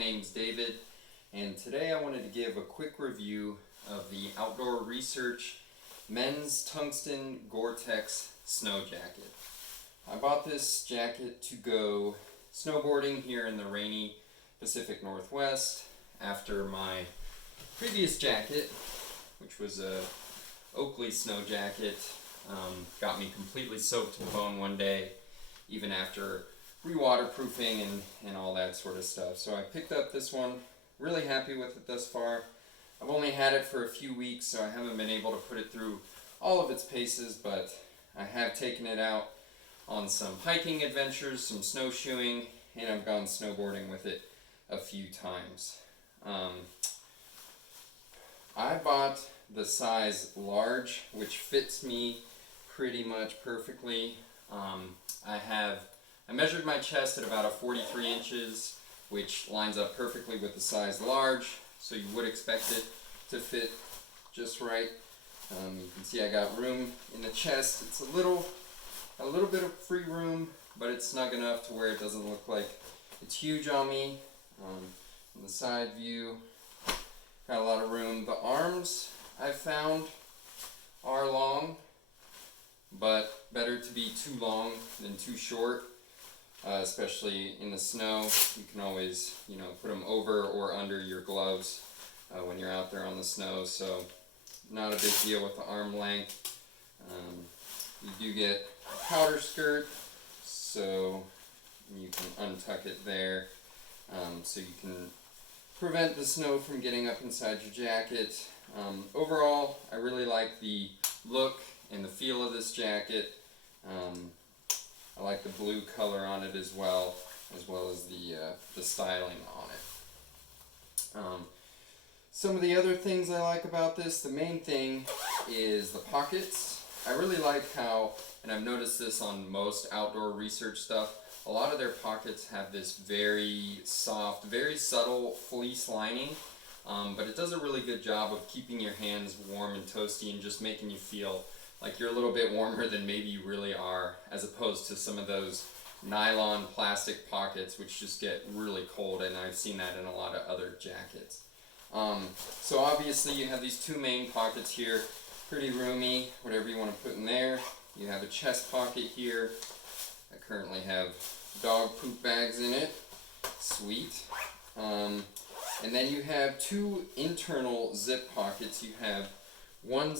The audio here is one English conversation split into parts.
name's David, and today I wanted to give a quick review of the Outdoor Research Men's Tungsten GORE-TEX Snow Jacket. I bought this jacket to go snowboarding here in the rainy Pacific Northwest after my previous jacket, which was a Oakley snow jacket, got me completely soaked to the bone one day, even after re-waterproofing and all that sort of stuff. So I picked up this one, really happy with it thus far. I've only had it for a few weeks, so I haven't been able to put it through all of its paces, but I have taken it out on some hiking adventures, some snowshoeing, and I've gone snowboarding with it a few times. I bought the size large, which fits me pretty much perfectly. I measured my chest at about 43 inches, which lines up perfectly with the size large, so you would expect it to fit just right. You can see I got room in the chest. It's a little bit of free room, but it's snug enough to where it doesn't look like it's huge on me. In the side view, got a lot of room. The arms I've found are long, but better to be too long than too short, especially in the snow. You can always, put them over or under your gloves when you're out there on the snow, so not a big deal with the arm length. You do get a powder skirt, so you can untuck it there, so you can prevent the snow from getting up inside your jacket. Overall, I really like the look and the feel of this jacket. I like the blue color on it as well as the styling on it. Some of the other things I like about this, the main thing is the pockets. I really like how, and I've noticed this on most outdoor research stuff, a lot of their pockets have this very soft, very subtle fleece lining, but it does a really good job of keeping your hands warm and toasty and just making you feel like you're a little bit warmer than maybe you really are, as opposed to some of those nylon plastic pockets which just get really cold, and I've seen that in a lot of other jackets. So obviously you have these two main pockets here, pretty roomy, whatever you want to put in there. You have a chest pocket here. I currently have dog poop bags in it. Sweet. And then you have two internal zip pockets. You have one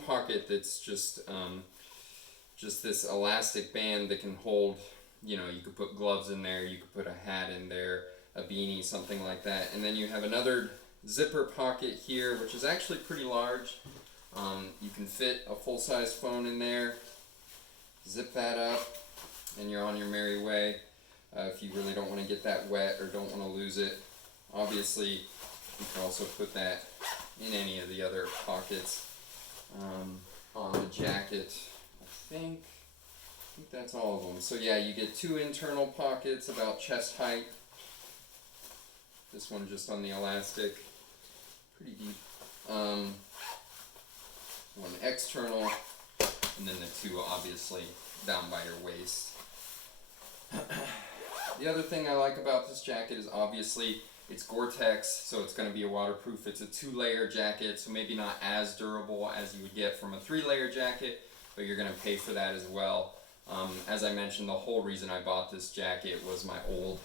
pocket that's just this elastic band that can hold, you could put gloves in there, you could put a hat in there, a beanie, something like that. And then you have another zipper pocket here, which is actually pretty large. You can fit a full-size phone in there. Zip that up and you're on your merry way, if you really don't want to get that wet or don't want to lose it. Obviously, you can also put that in any of the other pockets on the jacket. I think that's all of them. So yeah, you get two internal pockets about chest height. This one just on the elastic, pretty deep. One external, and then the two obviously down by your waist. The other thing I like about this jacket is obviously it's GORE-TEX, so it's going to be a waterproof. It's a 2-layer jacket, so maybe not as durable as you would get from a 3-layer jacket, but you're going to pay for that as well. As I mentioned, the whole reason I bought this jacket was my old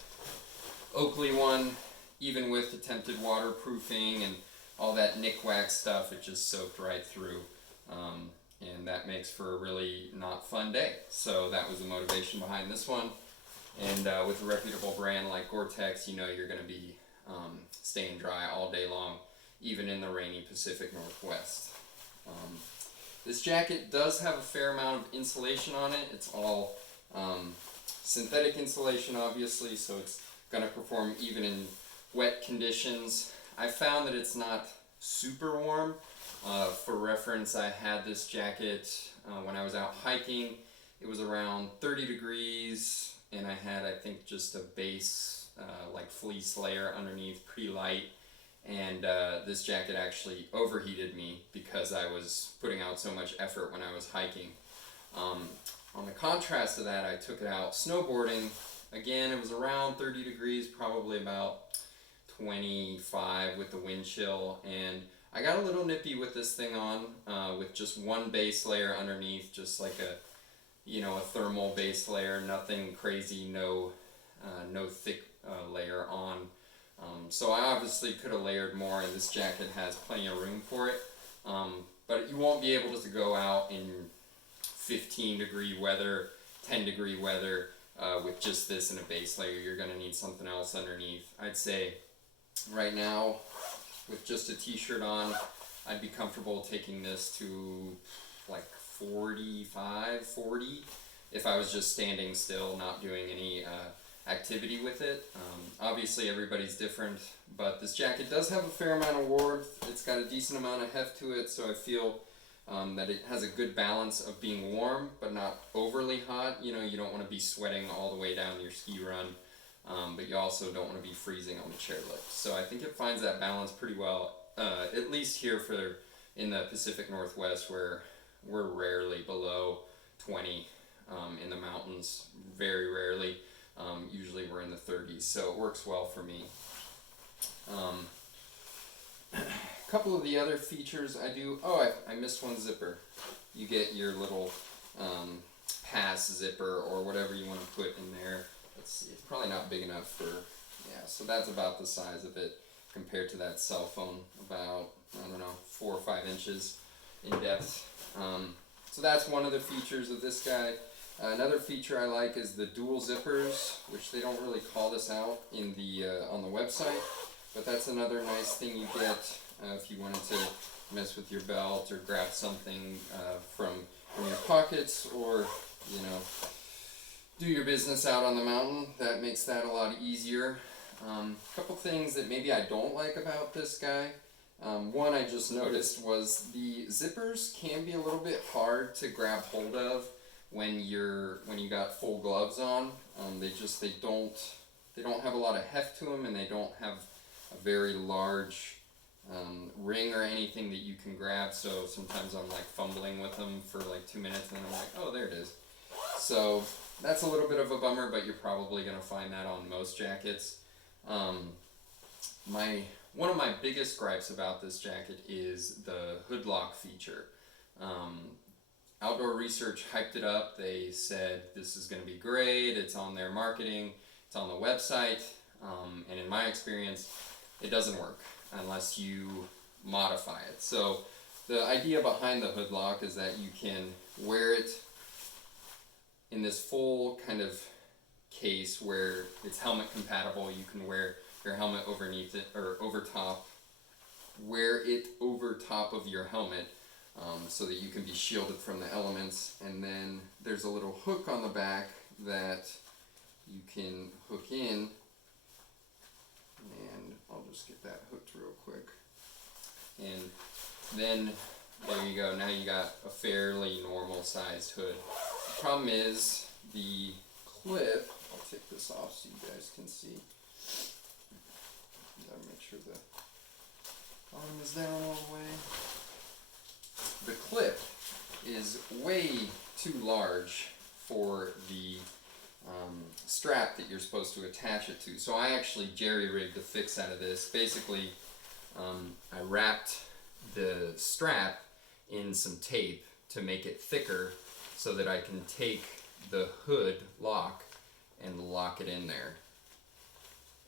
Oakley one. Even with attempted waterproofing and all that knick-knack stuff, it just soaked right through. And that makes for a really not fun day. So that was the motivation behind this one. And with a reputable brand like GORE-TEX, you're going to be staying dry all day long, even in the rainy Pacific Northwest. This jacket does have a fair amount of insulation on it. It's all synthetic insulation, obviously, so it's going to perform even in wet conditions. I found that it's not super warm. For reference, I had this jacket when I was out hiking. It was around 30 degrees, and I had, I think, just a base like fleece layer underneath, pretty light. And this jacket actually overheated me because I was putting out so much effort when I was hiking. On the contrast to that, I took it out snowboarding again, it was around 30 degrees, probably about 25 with the wind chill, and I got a little nippy with this thing on, with just one base layer underneath, just like a thermal base layer, nothing crazy, no thick layer on. So I obviously could have layered more, and this jacket has plenty of room for it. But you won't be able to go out in 15-degree weather, 10-degree weather with just this and a base layer. You're going to need something else underneath. I'd say right now, with just a t-shirt on, I'd be comfortable taking this to like 45, 40 if I was just standing still, not doing any activity with it. Obviously everybody's different, but this jacket does have a fair amount of warmth. It's got a decent amount of heft to it, so I feel that it has a good balance of being warm but not overly hot. You don't want to be sweating all the way down your ski run, but you also don't want to be freezing on the chairlift. So I think it finds that balance pretty well, at least here in the Pacific Northwest, where we're rarely below 20 in the mountains, very rarely. Usually we're in the 30s, so it works well for me. A couple of the other features I do, I missed one zipper. You get your little pass zipper or whatever you want to put in there. Let's see, it's probably not big enough for, so that's about the size of it compared to that cell phone, about, 4 or 5 inches in depth. So that's one of the features of this guy. Another feature I like is the dual zippers, which they don't really call this out in on the website, but that's another nice thing you get if you wanted to mess with your belt or grab something from your pockets, or do your business out on the mountain. That makes that a lot easier. A couple things that maybe I don't like about this guy. One I just noticed was the zippers can be a little bit hard to grab hold of when you got full gloves on. They don't have a lot of heft to them, and they don't have a very large ring or anything that you can grab. So sometimes I'm like fumbling with them for like 2 minutes, and then I'm like, oh, there it is. So that's a little bit of a bummer, but you're probably going to find that on most jackets. One of my biggest gripes about this jacket is the hood lock feature. Outdoor Research hyped it up. They said this is going to be great, it's on their marketing, it's on the website, and in my experience it doesn't work unless you modify it. So the idea behind the hood lock is that you can wear it in this full kind of case where it's helmet compatible. You can wear your helmet underneath it, or over top, wear it over top of your helmet, so that you can be shielded from the elements. And then there's a little hook on the back that you can hook in, and I'll just get that hooked real quick, and then there you go. Now you got a fairly normal sized hood. The problem is the clip, I'll take this off so you guys can see. Gotta make sure the arm is down all the way. The clip is way too large for the strap that you're supposed to attach it to. So I actually jerry-rigged a fix out of this. Basically, I wrapped the strap in some tape to make it thicker so that I can take the hood lock and lock it in there.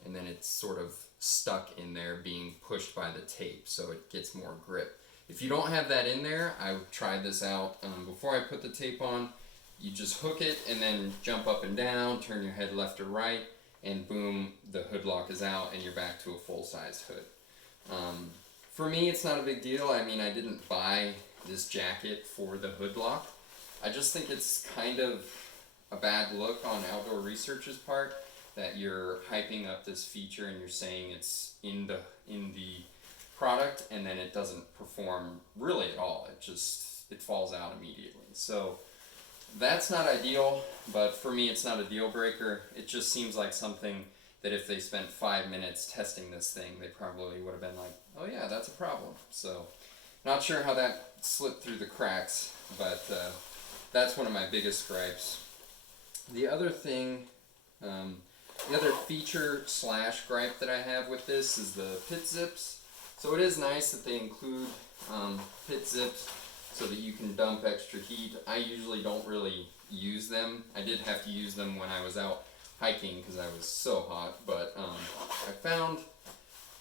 And then it's sort of stuck in there being pushed by the tape, so it gets more grip. If you don't have that in there, I tried this out before I put the tape on. You just hook it and then jump up and down, turn your head left or right, and boom, the hood lock is out and you're back to a full-sized hood. For me, it's not a big deal. I mean, I didn't buy this jacket for the hood lock. I just think it's kind of a bad look on Outdoor Research's part that you're hyping up this feature and you're saying it's in the product, and then it doesn't perform really at all. It falls out immediately. So that's not ideal, but for me it's not a deal breaker. It just seems like something that if they spent 5 minutes testing this thing, they probably would have been like, oh yeah, that's a problem. So not sure how that slipped through the cracks, but that's one of my biggest gripes. The other thing The other feature slash gripe that I have with this is the pit zips. So it is nice that they include pit zips so that you can dump extra heat. I usually don't really use them. I did have to use them when I was out hiking because I was so hot, but I found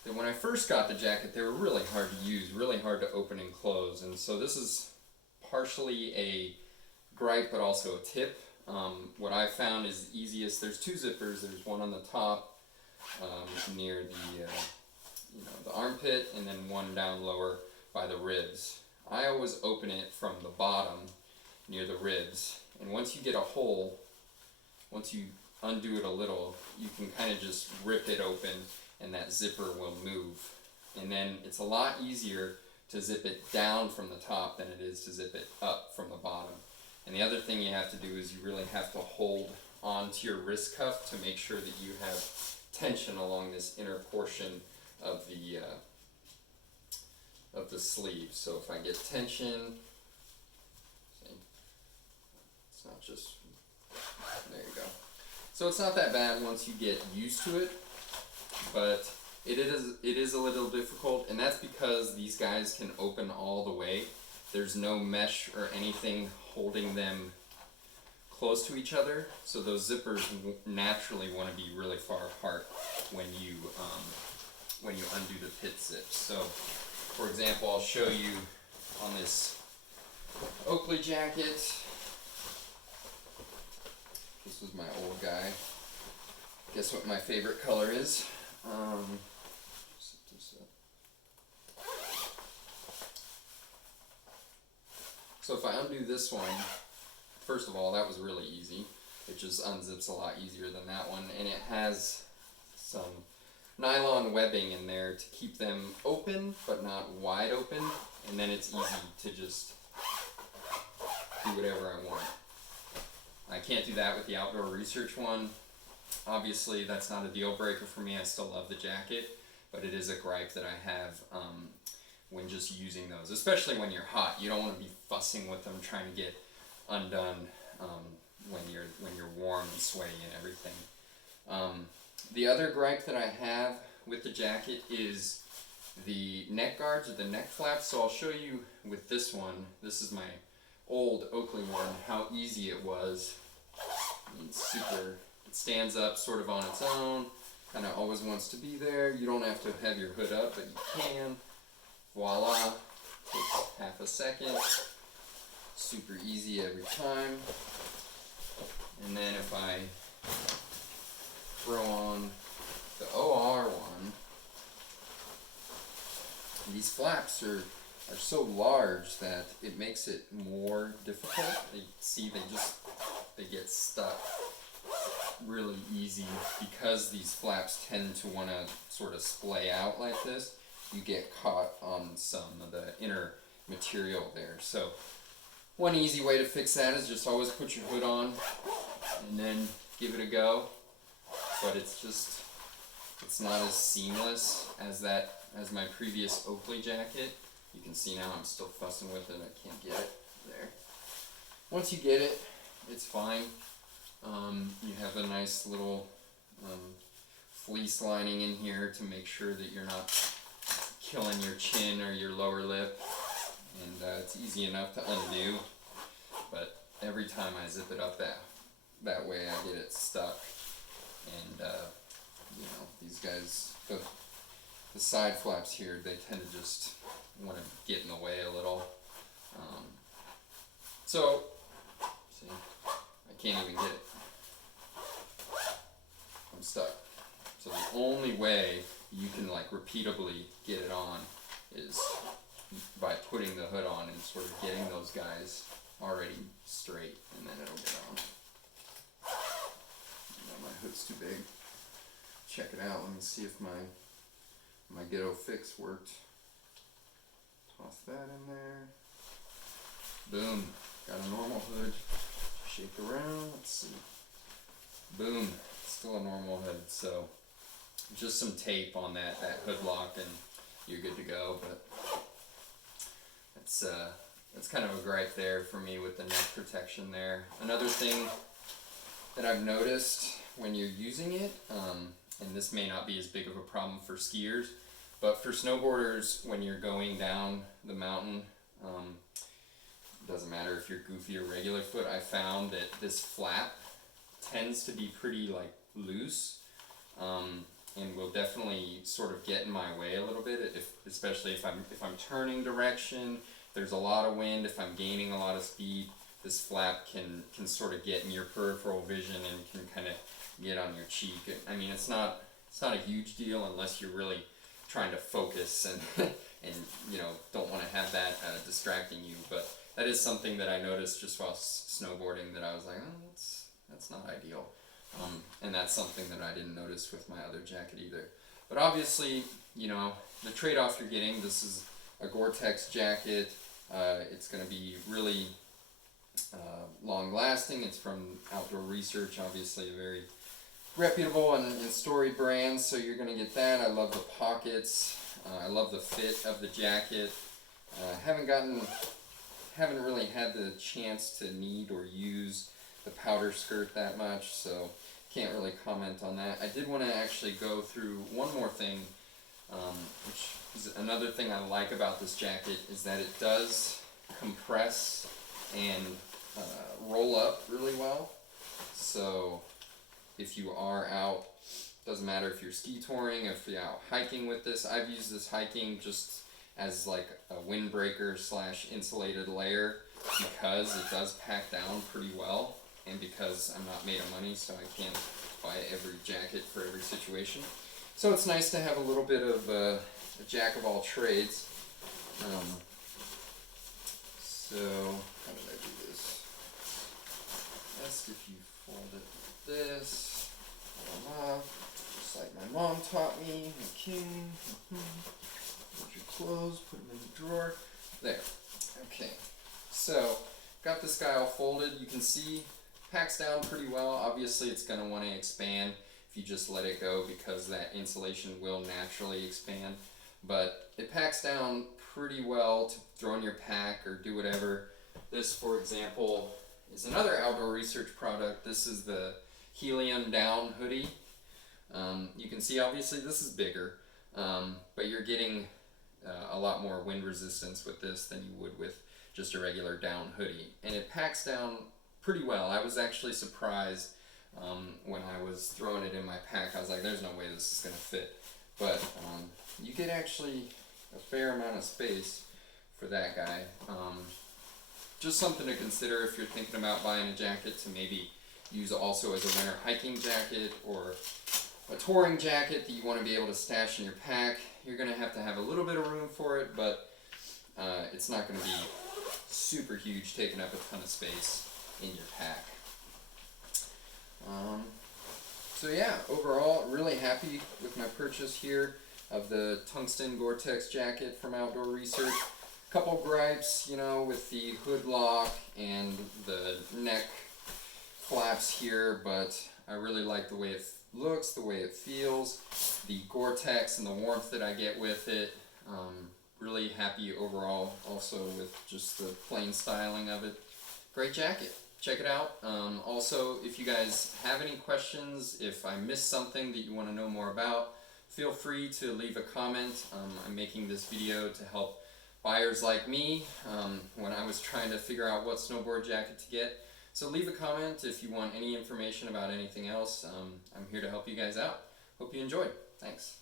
that when I first got the jacket, they were really hard to use, really hard to open and close, and so this is partially a gripe but also a tip. What I found is easiest, there's two zippers. There's one on the top near the armpit, and then one down lower by the ribs. I always open it from the bottom near the ribs, and once you get a hole, once you undo it a little, you can kind of just rip it open and that zipper will move. And then it's a lot easier to zip it down from the top than it is to zip it up from the bottom. And the other thing you have to do is you really have to hold onto your wrist cuff to make sure that you have tension along this inner portion of the sleeve. So if I get tension, see, it's not just, there you go. So it's not that bad once you get used to it, but it is a little difficult, and that's because these guys can open all the way. There's no mesh or anything holding them close to each other, so those zippers naturally want to be really far apart when you undo the pit zips. So, for example, I'll show you on this Oakley jacket. This was my old guy. Guess what my favorite color is? Set this up. So if I undo this one, first of all, that was really easy. It just unzips a lot easier than that one, and it has some nylon webbing in there to keep them open but not wide open, and then it's easy to just do whatever I want. I can't do that with the Outdoor Research one. Obviously that's not a deal breaker for me. I still love the jacket, but it is a gripe that I have when just using those, especially when you're hot. You don't want to be fussing with them trying to get undone when you're warm and sweaty and everything. The other gripe that I have with the jacket is the neck guards or the neck flaps. So I'll show you with this one. This is my old Oakley one, how easy it was. It's super, it stands up sort of on its own, kind of always wants to be there. You don't have to have your hood up, but you can. Voila, takes half a second. Super easy every time. And then if I throw on the OR one, these flaps are so large that it makes it more difficult. They get stuck really easy because these flaps tend to want to sort of splay out like this. You get caught on some of the inner material there. So one easy way to fix that is just always put your hood on and then give it a go. But it's not as seamless as my previous Oakley jacket. You can see now I'm still fussing with it. I can't get it there. Once you get it, it's fine. You have a nice little fleece lining in here to make sure that you're not killing your chin or your lower lip, and it's easy enough to undo, but every time I zip it up that way I get it stuck, and these guys, the side flaps here, they tend to just want to get in the way a little. So, see, I can't even get it. I'm stuck. So the only way you can repeatably get it on is by putting the hood on and sort of getting those guys already straight, and then it'll get on. No, my hood's too big. Check it out. Let me see if my ghetto fix worked. Toss that in there. Boom. Got a normal hood. Shake around. Let's see. Boom. Still a normal hood. So just some tape on that hood lock and you're good to go. But that's kind of a gripe there for me with the neck protection there. Another thing that I've noticed when you're using it, and this may not be as big of a problem for skiers, but for snowboarders, when you're going down the mountain, doesn't matter if you're goofy or regular foot, I found that this flap tends to be pretty like loose, and will definitely sort of get in my way a little bit, especially if I'm turning direction, there's a lot of wind, if I'm gaining a lot of speed, this flap can sort of get in your peripheral vision and can kind of get on your cheek. I mean, it's not a huge deal unless you're really trying to focus and and you know, don't want to have that distracting you. But that is something that I noticed just while snowboarding, that I was like, oh, that's not ideal. And that's something that I didn't notice with my other jacket either. But obviously, you know, the trade-off you're getting, this is a GORE-TEX jacket. It's going to be really long-lasting. It's from Outdoor Research, obviously a very reputable and storied brand, so you're going to get that. I love the pockets. I love the fit of the jacket. Haven't really had the chance to need or use the powder skirt that much, so can't really comment on that. I did want to actually go through one more thing, which is another thing I like about this jacket, is that it does compress and roll up really well. So if you are out, doesn't matter if you're ski touring, if you're out hiking with this. I've used this hiking just as like a windbreaker / insulated layer, because it does pack down pretty well, and because I'm not made of money, so I can't buy every jacket for every situation. So it's nice to have a little bit of a jack of all trades. So how did I do this? Best if you fold it like this, fold them up, just like my mom taught me. Okay. Put your clothes, put them in the drawer. There. Okay. So got this guy all folded. You can see packs down pretty well. Obviously it's going to want to expand if you just let it go, because that insulation will naturally expand. But it packs down pretty well to throw in your pack or do whatever. This, for example, is another Outdoor Research product. This is the Helium Down hoodie. You can see obviously this is bigger, but you're getting a lot more wind resistance with this than you would with just a regular down hoodie. And it packs down pretty well. I was actually surprised when I was throwing it in my pack. I was like, there's no way this is going to fit. But you get actually a fair amount of space for that guy. Just something to consider if you're thinking about buying a jacket, to maybe use also as a winter hiking jacket or a touring jacket that you want to be able to stash in your pack. You're going to have a little bit of room for it, but it's not going to be super huge, taking up a ton of space in your pack. So yeah, overall, really happy with my purchase here of the tungsten GORE-TEX jacket from Outdoor Research. Couple gripes, you know, with the hood lock and the neck flaps here, but I really like the way it looks, the way it feels, the GORE-TEX and the warmth that I get with it. Really happy overall also with just the plain styling of it. Great jacket. Check it out. Also, if you guys have any questions, if I missed something that you want to know more about, feel free to leave a comment. I'm making this video to help buyers like me when I was trying to figure out what snowboard jacket to get. So leave a comment if you want any information about anything else. I'm here to help you guys out. Hope you enjoyed. Thanks.